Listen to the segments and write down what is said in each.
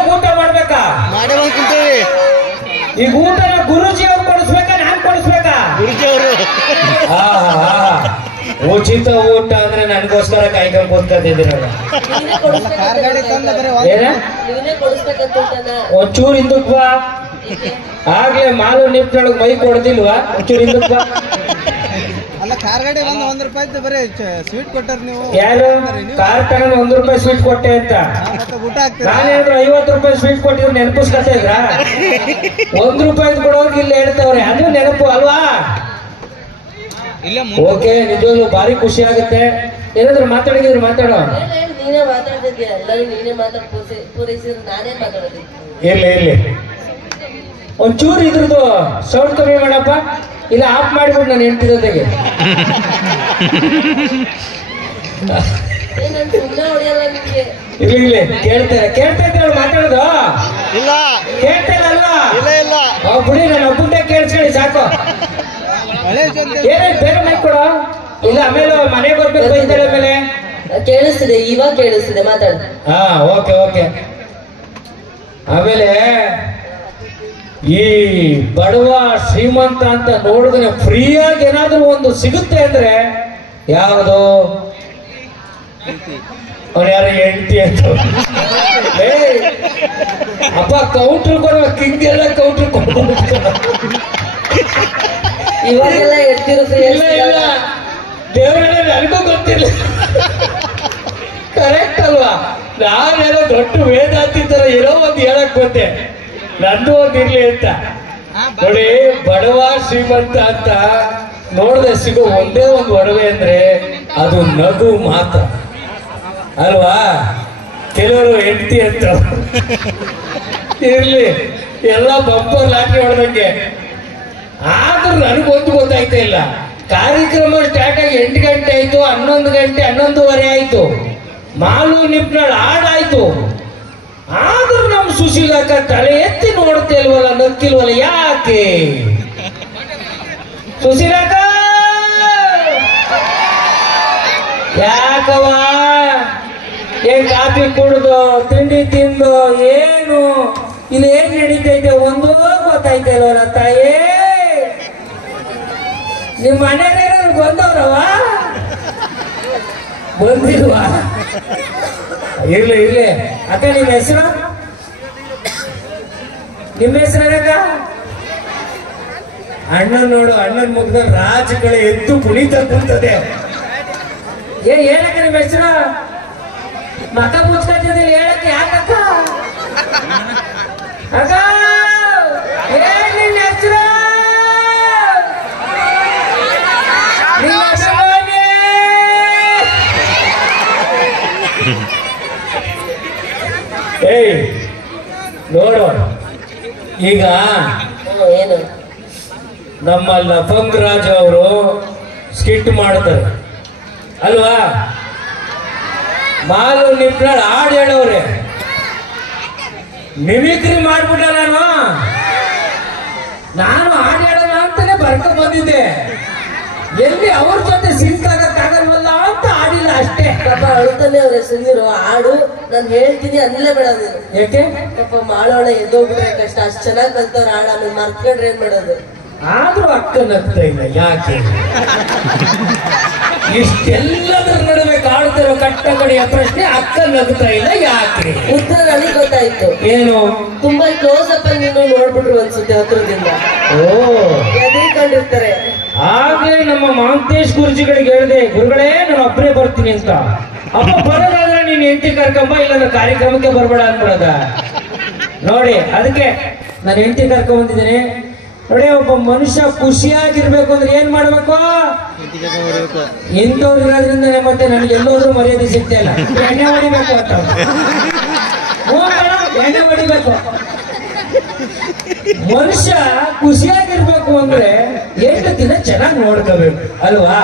ಇವಾಗ ಊಟ ಮಾಡ್ಬೇಕಾ? ಮಾಡೇ ಬಂದ್ಕೊಂತೀವಿ. ಈಗ ಊಟನ ಗುರುಜಿ ಅವ್ರು ಕೊಡಿಸ್ಬೇಕಾ ನಾನ್ ಕೊಡಿಸ್ಬೇಕಾ? ಗುರುಜಿ ಅವರು. ಉಚಿತ ಊಟ ಅಂದ್ರೆ ನನ್ಗೋಸ್ಕರ ಕಾಯ್ಕೊಂಡು ಕೂತ್ಕೊತಿದ್ದೀರಲ್ಲ. ಒಂಚೂರು ಹಿಂದಕ್ ಬಾ. ಆಗ್ಲೇ ಮಾಲು ನಿಪ್ನೊಳಗ್ ಮೈ ಕೊಡ್ದಿಲ್ವಾ? ಒಂಚೂರು ಹಿಂದಕ್ ಬಾ. ಅಲ್ಲ ಕಾರ್ ಗಾಡಿ ಬಂದು ₹1 ಬರೀ ಸ್ವೀಟ್ ಕೊಟ್ಟಾರ ನೀವು. ಯಾರು ಕಾರ್ ತಗೊಂಡ್ ₹1 ಸ್ವೀಟ್ ಕೊಟ್ಟೆ ಅಂತ? ಊಟ ಆಗ್ತದೆ. ನಾನೇನಾದ್ರು ₹50 ಸ್ವೀಟ್ ಕೊಟ್ಟಿದ್ರು ನೆನಪಿಸ್ಕೊತಾ ಇದ್ರ? ₹1 ಕೊಡೋರ್ಗೆ ಇಲ್ಲಿ ಹೇಳ್ತವ್ರೆ, ಅದು ನೆನಪು ಅಲ್ವಾ? ಓಕೆ, ನಿಜವಾಗ್ಲೂ ಭಾರಿ ಖುಷಿ ಆಗುತ್ತೆ. ಏನಾದ್ರು ಮಾತಾಡಿದ್ರು ಮಾತಾಡೋ. ಇರ್ಲಿ ಒಂಚೂರು ಇದ್ರದ್ದು ಸೌಂಡ್ ಕಮ್ಮಿ ಮಾಡಪ್ಪ, ಇಲ್ಲ ಆಫ್ ಮಾಡಿಬಿಟ್ಟು ನಾನು ಹೆಂಡತಿ ಜೊತೆಗೆ. ಇರ್ಲಿ ಕೇಳ್ತಾ ಇದ್ದೇವೆ ಮಾತಾಡೋದು. ಇಲ್ಲ ಕೇಳ್ತಾ ಇಲ್ಲಲ್ವಾ? ಇಲ್ಲ ಬಿಡಿ, ನಾನು ಒಬ್ಬಂದೇ ಕೇಳಿಸ್ಕೊಳ್ಳಿ ಸಾಕು. ಏನಾಯ್ತು ಬೇಗ ಮೈಕ್ ಕೊಡೋ, ಇಲ್ಲ ಆಮೇಲೆ ಮನೆಗೆ ಬರ್ಬೇಕು ಬೈತಾರೆ. ಆಮೇಲೆ ಕೇಳಿಸ್ತಿದೆ, ಇವಾಗ ಕೇಳಿಸ್ತಿದೆ, ಮಾತಾಡ. ಹಾ ಓಕೆ. ಆಮೇಲೆ ಈ ಬಡವ ಶ್ರೀಮಂತ ಅಂತ ನೋಡಿದ್ರೆ ಫ್ರೀಯಾಗಿ ಏನಾದ್ರೂ ಒಂದು ಸಿಗುತ್ತೆ ಅಂದ್ರೆ ಯಾವುದು? ಅವ್ರು ಯಾರು ಹೆಂಡತಿ ಅಂತ. ಅಪ್ಪ ಕೌಂಟ್ರ್ ಕೊಡುವ ಕಿಂಗ್ ಎಲ್ಲ ಕೌಂಟ್ರ್ ಇವಾಗೆಲ್ಲ ಹೇಳ್ತಿರೋ ಇಲ್ಲ ದೇವರೆಲ್ಲ ನನಗೂ ಗೊತ್ತಿಲ್ಲ. ಕರೆಕ್ಟ್ ಅಲ್ವಾ? ನಾನೇನೋ ದೊಡ್ಡ ವೇದಾಂತಿ ತರ ಏನೋ ಒಂದು ಹೇಳಕ್ ಬಂದೆ, ನಂದು ಒಂದು ಇರ್ಲಿ ಅಂತ. ನೋಡಿ, ಬಡವ ಶ್ರೀಮಂತ ಅಂತ ನೋಡದೆ ಸಿಗೋ ಒಂದೇ ಒಂದು ಒಡವೆ ಅಂದ್ರೆ ಅದು ನಗು ಮಾತ್ರ ಅಲ್ವಾ? ಕೆಲವರು ಹೆಂಡತಿ ಅಂತ. ಇರ್ಲಿ, ಎಲ್ಲ ಬಂಪರ್ ಲಾಟ್ರಿ ಹೊಡೆದಂಗೆ. ಆದ್ರೂ ನನಗೊಂದು ಗೊತ್ತಾಯ್ತಾ ಇಲ್ಲ. ಕಾರ್ಯಕ್ರಮ ಸ್ಟಾರ್ಟ್ ಆಗಿ 8 ಗಂಟೆ ಆಯ್ತು, 11 ಗಂಟೆ 11:30 ಆಯ್ತು, ಮಾಲು ನಿಪ್ನಾಳ್ ಹಾಡಾಯ್ತು. ಆದ್ರೂ ನಮ್ ಸುಶೀಲಕ್ಕ ತಲೆ ಎತ್ತಿ ನೋಡ್ತಾ ಇಲ್ವಲ್ಲ, ನಕ್ಕಿಲ್ವಲ್ಲ, ಯಾಕೆ? ಸುಶೀಲಕ್ಕ ಯಾಕವ? ಏನ್ ಕಾಫಿ ಕುಡ್ದು ತಿಂಡಿ ತಿಂದು ಏನು ಇಲ್ಲಿ ಏನ್ ನಡೀತೈತೆ ಒಂದೋ ಗೊತ್ತಾಯ್ತಾ ಇಲ್ವಲ್ಲ ತಾಯೇ? ನಿಮ್ ಮನೆಯವ್ರು ಬಂದವ್ರವ? ಬಂದಿಲ್ವಾ? ಇರ್ಲಿ ಅಕ್ಕ, ನಿಮ್ಮ ಹೆಸರು? ನಿಮ್ಮ ಹೆಸರಕ್ಕ? ಅಣ್ಣನ್ ನೋಡು, ಅಣ್ಣನ್ ಮುಗ್ದಲ್ಲಿ ರಾಜಗಳು ಎದ್ದು ಕುಣಿತ ಕುಂತದೆ. ಏನಕ್ಕ ನಿಮ್ಮ ಹೆಸರು? ಮಕ್ಕ ಮುಚ್ಕೊತಿದ್ದಿಲ್ಲ, ಹೇಳಕ್ಕೆ ಯಾಕಕ್ಕ? ಅಕ್ಕ ನಿನ್ನ ಹೆಸರು? ಏಯ್ ನೋಡು, ಈಗ ಏನು ನಮ್ಮ ಲಫಂಗ್ ರಾಜ್ ಅವರು ಸ್ಕಿಟ್ ಮಾಡ್ತಾರೆ ಅಲ್ವಾ? ಮಾಲು ನಿಪ್ನಾಳ್ ಹಾಡು ಹೇಳವ್ರೆ, ಮಿಮಿಕ್ರಿ ಮಾಡ್ಬಿಟ್ಟ. ನಾನು ಹಾಡು ಹೇಳೋಣ ಅಂತಾನೆ ಬರ್ಕ ಬಂದಿದ್ದೆ. ಎಲ್ಲಿ ಅವ್ರ ಜೊತೆ ಸಿಂಕ್ ಆಗಕ್ಕಾಗಲ್ವಲ್ಲ ಅಂತ ಆಡಿಲ್ಲ ಅಷ್ಟೇ. ಪಾಪ ಅಳುತ್ತಾನೆ ಅವ್ರ ಹೆಸರು ಹಾಡು, ನಾನು ಹೇಳ್ತೀನಿ ಅನ್ಲೇ ಬೇಡ ನೀನು. ಯಾಕೆ? ಪಾಪ ಮಾಡೋಣ ಎದ್ದೋಗ್ಬಿಟ್ರೆ ಕಷ್ಟ. ಅಷ್ಟ್ ಚೆನ್ನಾಗ್ ಕಲ್ತವ್ರ ಹಾಡು, ಆಮೇಲೆ ಮರ್ತ್ಕೊಂಡ್ರೆ ಏನ್ ಮಾಡೋದು? ಆದ್ರೂ ಅಕ್ಕನಗ್ತಾ ಇಲ್ಲ, ಯಾಕೆ? ಇಷ್ಟೆಲ್ಲದರ ನಡುವೆ ಕಾಡ್ತಿರೋ ಕಟ್ಟ ಕಡೆಯ ಪ್ರಶ್ನೆ, ಅಕ್ಕ ನಗ್ತಾ ಇಲ್ಲ ಯಾಕೆ? ಉತ್ತರ ನನಗೆ ಗೊತ್ತಾಯ್ತು. ಏನು? ತುಂಬಾ ಕ್ಲೋಸ್ ಅಪ್ ಆಗಿ ನೀನು ನೋಡ್ಬಿಟ್ರು ಅನ್ಸುತ್ತೆ ಹತ್ರದಿಂದ. ಎದ್ರಿಕೊಂಡಿರ್ತಾರೆ. ಆಗ್ಲೇ ನಮ್ಮ ಮಹಾಂತೇಶ್ ಗುರುಜಿಗಳಿಗೆ ಹೇಳಿದೆ, ಗುರುಗಳೇ ನಾನು ಒಬ್ಬರೇ ಬರ್ತೀನಿ ಅಂತ. ಅಪ್ಪ ಬರೋದಾದ್ರೆ ನೀನ್ ಹೆಂಡತಿ ಕರ್ಕೊಂಬ, ಇಲ್ಲ ನನ್ನ ಕಾರ್ಯಕ್ರಮಕ್ಕೆ ಬರ್ಬೇಡ ಅನ್ಬಿಡದ. ನೋಡಿ, ಅದಕ್ಕೆ ನಾನು ಹೆಂಡತಿ ಕರ್ಕೊಂಡ್ ಬಂದಿದ್ದೀನಿ. ನೋಡಿ, ಒಬ್ಬ ಮನುಷ್ಯ ಖುಷಿಯಾಗಿರ್ಬೇಕು ಅಂದ್ರೆ ಏನ್ ಮಾಡ್ಬೇಕು? ಇಂಥವ್ರು ಇರೋದ್ರಿಂದನೇ ಮತ್ತೆ ನನಗೆ ಎಲ್ಲೋದ್ರೂ ಮರ್ಯಾದೆ ಸಿಗ್ತಾ ಇಲ್ಲ. ಎಣ್ಣೆ ಹೊಡಿಬೇಕು ಅಂತ, ಎಣ್ಣೆ ಹೊಡಿಬೇಕು. ಮನುಷ್ಯ ಖುಷಿಯಾಗಿರ್ಬೇಕು ಅಂದ್ರೆ 8 ದಿನ ಚೆನ್ನಾಗಿ ನೋಡ್ಕೋಬೇಕು ಅಲ್ವಾ?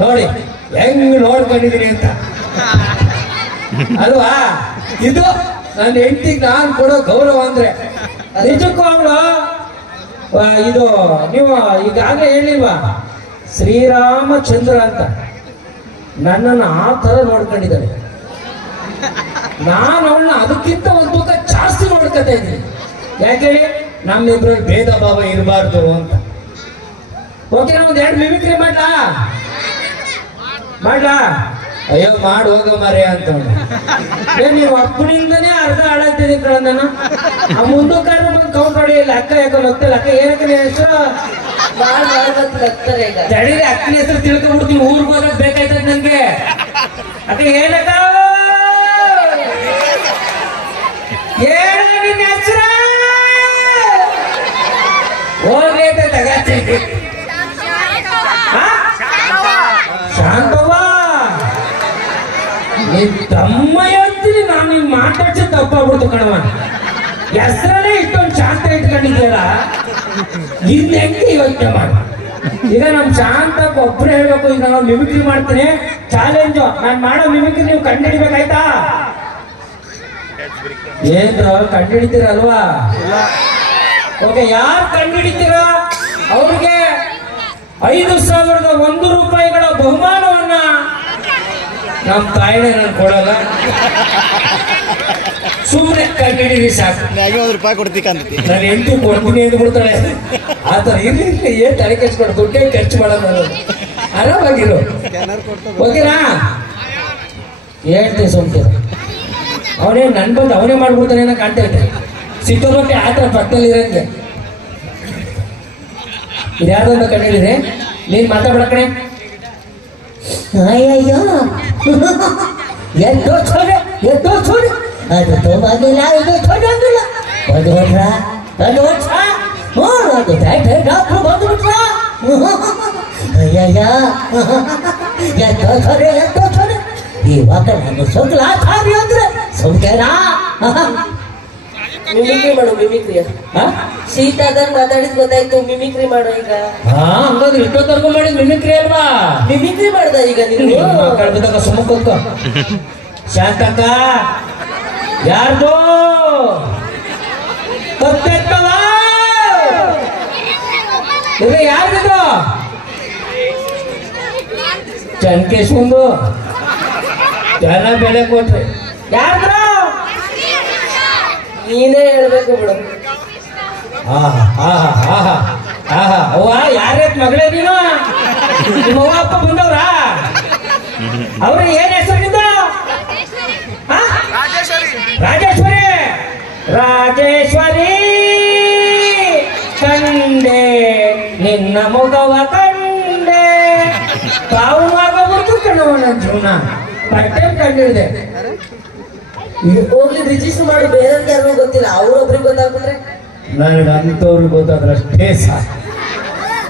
ನೋಡಿ ಹೆಂಗ್ ನೋಡ್ಕೊಂಡಿದೀನಿ ಅಂತ ಅಲ್ವಾ? ಇದು ನನ್ನ ಹೆಂಡತಿಗೆ ನಾನ್ ಕೊಡೋ ಗೌರವ ಅಂದ್ರೆ. ನಿಜಕ್ಕೂ ಅವಳು ಇದು ನೀವು ಈಗಾಗಲೇ ಹೇಳಿಲ್ವಾ, ಶ್ರೀರಾಮಚಂದ್ರ ಅಂತ ನನ್ನನ್ನು ಆ ತರ ನೋಡ್ಕೊಂಡಿದ್ದಾಳೆ. ನಾನು ಅವಳನ್ನ ಅದಕ್ಕಿಂತ ಒಂದು ತೂಕ ಮಾಡ್ಕೊತಾ ಇದ್ದೀನಿ. ಯಾಕೇಳಿ ನಮ್ಮಿಬ್ರಲ್ಲಿ ಭೇದ ಭಾವ ಇರಬಾರ್ದು ಅಂತ. ಓಕೆ, ನಾವು ಒಂದು 2 ಮಿಮಿಕ್ರಿ ಮಾಡ್ಲಾ? ಅಯ್ಯೋ ಮಾಡಿ ಹೋಗ ಮರೆ ಅಂತ ನೀವು ಅಪ್ಪನಿಂದನೇ ಅರ್ಧ ಹಾಳಾಗ್ತಿದ್ದಿ ಕಣ. ನಾನು ಆ ಮುಂದಕ್ಕೆ ಬಂದು ಕೌಂಟ್ ಹೊಡೆಯಲ್ಲ. ಅಕ್ಕ ಯಾಕಂದ್ರೆ ಹೋಗ್ತಲ್ಲ. ಅಕ್ಕ ಏನಕ್ಕ ಹೆಸರು ತಡೀರಿ, ಅಕ್ಕನ ಹೆಸರು ತಿಳ್ಕೊಂಡ್ಬಿಡ್ತೀನಿ. ಊರಿಗೆ ಹೋಗೋದು ಬೇಕಾಯ್ತದ ನನ್ಗೆ. ಅಕ್ಕ ಏನಕ್ಕ ಏನ ನಿನ್ನ ಹೆಸರು ಹೋಗ್ಲೈತೆ ತಗಾತೀನಿ. ಶಾಂತವ್ವ ನೀ ತಮ್ಮಯ್ಯ ಅಂತೀನಿ. ನಾನು ನಿನ್ ಮಾತಾಡ್ಸಿ ತಪ್ಪಾಗ್ಬಿಡ್ತು ಕಣವ. ಹೆಸರಲ್ಲೇ ಇಷ್ಟೊಂದು ಶಾಂತ ಇಟ್ಕೊಂಡಿದ್ಯಲ್ಲ, ಇದ್ ಹೆಂಗೆ ಯೋಚನೆ ಮಾಡ. ಈಗ ನಮ್ ಶಾಂತ ಒಬ್ರು ಹೇಳ್ಬೇಕು. ಈಗ ನಾವು ಮಿಮಿಕ್ರಿ ಮಾಡ್ತೀನಿ, ಚಾಲೆಂಜು. ನಾನ್ ಮಾಡೋ ಮಿಮಿಕ್ರಿ ನೀವು ಕಂಡುಹಿಡಿಬೇಕಾಯ್ತಾ? ಏನ್ರ ಕಂಡುಹಿಡಿತೀರಲ್ವಾ? ಓಕೆ, ಯಾರು ಕಂಡುಹಿಡಿತೀರ ಅವ್ರಿಗೆ 5,001 ರೂಪಾಯಿಗಳ ಬಹುಮಾನವನ್ನ ನಮ್ಮ ತಾಯಿನೇ ನಾನು ಕೊಡಲ್ಲ. ಸುಮ್ಮನೆ ಕಂಡುಹಿಡಿದ್ರಿ ಸಾಕು. ₹1 ಕೊಡ್ತೀಕಂತ ನಾನು ಎಂಟು ಕೊಡ್ತೀನಿ ಅಂತ ಬಿಡ್ತಾಳೆ. ಆತರ ಇರ್ಲಿ, ಏನ್ ತಲೆ ಕೆಚ್ಕೊಂಡು ದುಡ್ಡೇ ಖರ್ಚು ಮಾಡೋದು. ಆರಾಮಾಗಿರು. ಓಕೆನಾ? ಹೇಳ್ತೀನಿ ಸುಮ್ತೀರ. ಅವನೇ ನನ್ ಬಂದು ಅವನೇ ಮಾಡ್ಬಿಡ್ತಾನೆ ಏನೋ ಕಾಣ್ತಾ ಇದ್ದೆ. ಸಿಕ್ಕೋಬಟ್ಟೆ ಆತರ ಪಕ್ಕದಲ್ಲಿ ಇರೋಂಗೆ. ಇದ್ಯಾವ್ದೊಂದು ಕಂಡಿಡಿದ್ರೆ ನೀನ್ ಮಾತಾಡ್ಬೇಡ ಕಣೆ. ಅಯ್ಯಯ್ಯೋ ಎದ್ದೋ ಛೋಡೆ ಅದು ತೋಮಾಗಿಲ್ಲ, ಇದು ಛೋಡಂಗಿಲ್ಲ. ಬಂದ್ಬಿಟ್ರ ಅದು ಡಾಕ್ಟ್ರು ಬಂದ್ಬಿಟ್ರ. ಅಯ್ಯಯ್ಯ ಎದ್ದೋ ಛೋಡೆ ಇವಾಗ ನಾನು ಶುಕ್ಲಾಚಾರಿ ಅಂದ್ರೆ ಸುಮ್ಕೇನಾ? ಮಿಮಿಕ್ರಿ ಮಾಡು. ಮಿಮಿಕ್ರಿ ಶೀತಾದಂಗ್ ಮಾತಾಡಿದ್ ಗೊತ್ತಾಯ್ತು. ಮಿಮಿಕ್ರಿ ಮಾಡೋ ಈಗ. ಹಂಗಾದ್ರೆ ಇಷ್ಟೊತ್ತರ್ಗು ಮಾಡಿದ್ ಮಿಮಿಕ್ರಿ ಅಲ್ವಾ? ಮಿಮಿಕ್ರಿ ಮಾಡ್ದ ಈಗ ನೀನು? ಕಳ್ಬಿದ್ದಾಗ ಸುಮ್ಮ ಕೂತ್ಕೋ. ಶಾಂತಕ್ಕ ಯಾರ್ದು ಗೊತ್ತಾಯ್ತವ? ಇದು ಯಾರ್ದು? ಚನ್ಕೇಶ್ವಂದು ಜನ ಬೆಲೆ ಕೊಟ್ರಿ. ಯಾರ್ದು? ನೀನೇ ಹೇಳ್ಬೇಕು ಬಿಡು. ಅವ್ವ ಯಾರೈತ್ ಮಗಳೇ ನೀನು? ನಿಮ್ಮ ಅವ್ವ ಅಪ್ಪ ಬಂದವ್ರ? ಅವ್ರ ಏನ್ ಹೆಸರು ನಿಂದು? ರಾಜೇಶ್ವರಿ ಕಂಡೆ ನಿನ್ನ ಮುಖವ ಕಂಡೆ. ಪಾವವಾಗೋಗ್ಬಿಡ್ತು ಕಣವ ನನ್ನ ಜೀವನ. ಬಟ್ಟೆ ಕಂಡಿಡಿದೆ. ಹೋಗ್ಲಿ ರಿಜಿಸ್ಟರ್ ಮಾಡಿ. ಬೇರೆ ಯಾರು ಗೊತ್ತಿಲ್ಲ, ಅವ್ರೊಬ್ರಿಗೆ ಗೊತ್ತಾಗ್ಬಿಟ್ರೆ ನನಗೆ ಅಂತವ್ರಿಗೆ ಗೊತ್ತಾದ್ರೆ ಅಷ್ಟೇ ಸಾಕು.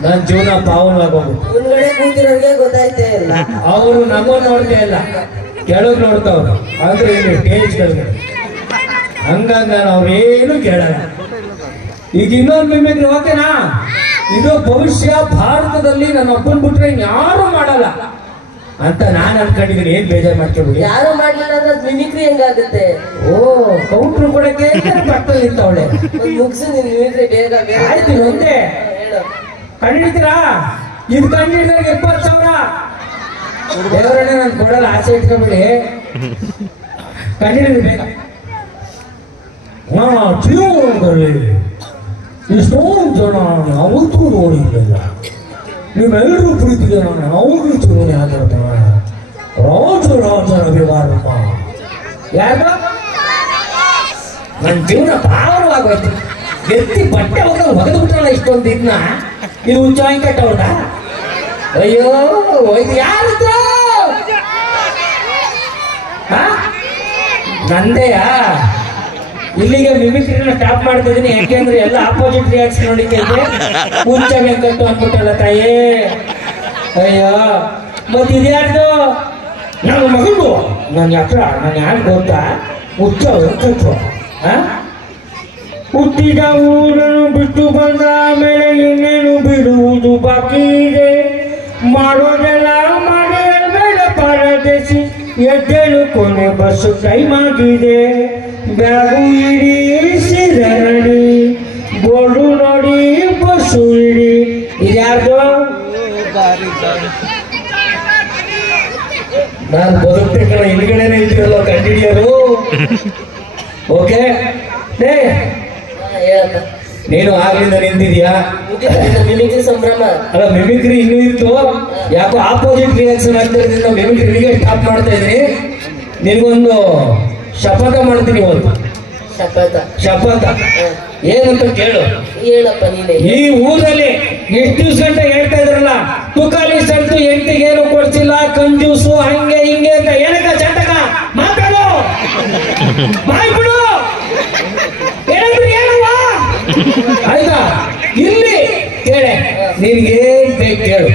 ನನ್ನ ಜೀವನ ಪಾವನವಾಗೋಗ್ಬಿಟ್ಟು. ಮುಂದ್ಗಡೆ ಕೂತಿರೋರಿಗೆ ಗೊತ್ತಾಯ್ತೇ ಇಲ್ಲ. ಅವರು ನಮ್ಮನ್ನು ನೋಡ್ತೇ ಇಲ್ಲ, ಕೆಳಗ್ ನೋಡ್ತಾವ್ರು. ಆದ್ರೆ ಇಲ್ಲಿ ಸ್ಟೇಜ್ ಕೆಳಗಡೆ ಹಂಗಂಗ ನಾನು ಅವ್ರೇನು ಕೇಳಲ್ಲ. ಈಗ ಇನ್ನೊಂದು ಮಿಮಿಕ್ರಿ ಓಕೆನಾ? ಇದು ಭವಿಷ್ಯ ಭಾರತದಲ್ಲಿ ನನ್ನ ಒಬ್ಬನ್ ಬಿಟ್ರೆ ಯಾರು ಮಾಡಲ್ಲ ಅಂತ ನಾನು ಅನ್ಕೊಂಡಿದ್ದೀನಿ. ಏನ್ ಬೇಜಾರು ಮಾಡ್ಕೊಬಿಡಿ. ಯಾರು ಮಾಡ್ಲಿಲ್ಲ ಅಂದ್ರೆ ಮಿಮಿಕ್ರಿ ಹೆಂಗಾಗುತ್ತೆ? ಓ ಕೌಂಟ್ರು ಕೊಡಕ್ಕೆ ಬರ್ತಾ ಇರ್ತಾವಳೆ. ಮುಗಿಸು ನಿನ್ ಮಿಮಿಕ್ರಿ ಬೇಗ ಬೇಗ. ಆಯ್ತು ಒಂದೇ ಕಂಡಿಡ್ತೀರಾ? ಇದು ಕಂಡಿಡಿದಾಗ 20,000 ದೇವರನ್ನೇ ನಾನು ಕೊಡಲ್ಲ. ಆಸೆ ಇಟ್ಕೊಂಬಿಡಿ. ಕಂಡಿಡಿದ್ರಿ ಬೇಗ. ಜೀವನದಲ್ಲಿ ಇಷ್ಟೊಂದು ಜನ ಯಾವತ್ತೂ ನೋಡಿದ್ದಲ್ಲ. ನೀವೆಲ್ಲರೂ ಪ್ರೀತಿಗೆ ನಾನು ಯಾವಾಗಲೂ ಚುನಾವಣೆ ಆಗಿರ್ತಾನೆ. ರಾಜರ ವಿವಾರಪ್ಪ ಯಾರು? ನನ್ನ ಜೀವನ ಪಾವನವಾಗೋಯ್ತು. ಎತ್ತಿ ಬಟ್ಟೆ ಒಗೆದು ಬಿಟ್ರಲ್ಲ ಇಷ್ಟೊಂದು ಇದನ್ನ. ಇದು ಹುಚ್ಚಾಯಿ ಕಟ್ಟವ್ರ. ಅಯ್ಯೋ ಇದು ಯಾರಿದ್ರು? ನಂದೇಯಾ? ಇಲ್ಲಿಗೆ ಮಿಮಿಕ್ರಿನ ಸ್ಟಾಪ್ ಮಾಡ್ತಿದ್ದೀನಿ. ಯಾಕೆಂದ್ರೆ ಎಲ್ಲ ಆಪೋಸಿಟ್ ರಿಯಾಕ್ಷನ್ ನೋಡಿಕೆ ಹುಚ್ಚ ವೆಂಕಟ್ಟು ಅಂದ್ಬಿಟ್ಟಲ್ಲ ತಾಯಿ. ಅಯ್ಯೋ ಮತ್ತೆ ಇದ್ಯಾರ್ದು? ನನ್ನ ಮಗಳು. ನನ್ನ ಹತ್ರ ನಾನು ಯಾರು ಗೊತ್ತಾ? ಹುಚ್ಚ ವೆಂಕಟ್ಟು. ಹುಟ್ಟಿದ ಊರನ್ನು ಬಿಟ್ಟು ಬಂದ ಮೇಲೆ ಇನ್ನೇನು ಬಿಡುವುದು ಬಾಕಿ ಇದೆ. ಮಾಡೋದೆಲ್ಲ ಮಾಡಿ ಮೇಲೆ ಪರದೇಶಿ. ಎದ್ದೇಳು ಕೊನೆ ಬಸ್ಸು ಟೈಮ್ ಆಗಿದೆ. ಬ್ಯಾಗು ಇಡಿ ಸಿರಡಿ ಬೋರ್ಡು ನೋಡಿ ಬಸ್ಸು ಇಡಿ. ಇದ್ಯಾರ್ದು? ನಾನು ಬದುಕ್ತೆ ಕಣ. ಹಿಂದ್ಗಡೆನೆ ಇದ್ದೀರಲ್ಲ ಕಂಡಿಡಿಯೋರು. ಓಕೆ ಏ ಹೇಳಪ್ಪ. ನೀನು ಆಗ್ಲಿಂದ ನಿಂತಿದ್ಯಾ? ಮಿಮಿಕ್ರಿ ಸಂಭ್ರಮ. ಅಲ್ಲ ಮಿಮಿಕ್ರಿ ಇನ್ನೂ ಇತ್ತು, ಯಾಕೋ ಆಪೋಸಿಟ್ ರಿಯಾಕ್ಷನ್ ಆಗ್ತಿರೋದ್ರಿಂದ ಮಿಮಿಕ್ರಿಗೆ ಸ್ಟಾಪ್ ಮಾಡ್ತಾ ಇದ್ದೀನಿ. ನಿನಗೊಂದು ಶಪಥ ಮಾಡ್ತೀನಿ ಇವತ್ತು. ಶಪಥ ಏನಂತ ಕೇಳು. ಹೇಳಪ್ಪ ನೀನೆ. ಈ ಊರಲ್ಲಿ ಎಷ್ಟು ದಿವ್ಸ ಗಂಟೆ ಹೇಳ್ತಾ ಇದ್ರಲ್ಲ, ತುಕಾಲಿಸ್ ಅಂತೂ ಎಂಟಿಗೆ ಏನು ಕೊಡ್ಸಿಲ್ಲ, ಕಂಜೂಸು ಹಂಗೆ ಹಿಂಗೆ ಅಂತ ಏನಕ್ಕ ಚಟಕ ಮಾತಾಡು, ಮಾಡ್ಬಿಡು, ಏನಾದ್ರು ಹೇಳುವ ಆಯ್ತಾ? ಇಲ್ಲಿ ಕೇಳೆ, ನಿನ್ಗೇನ್ ಬೇಕು ಕೇಳು.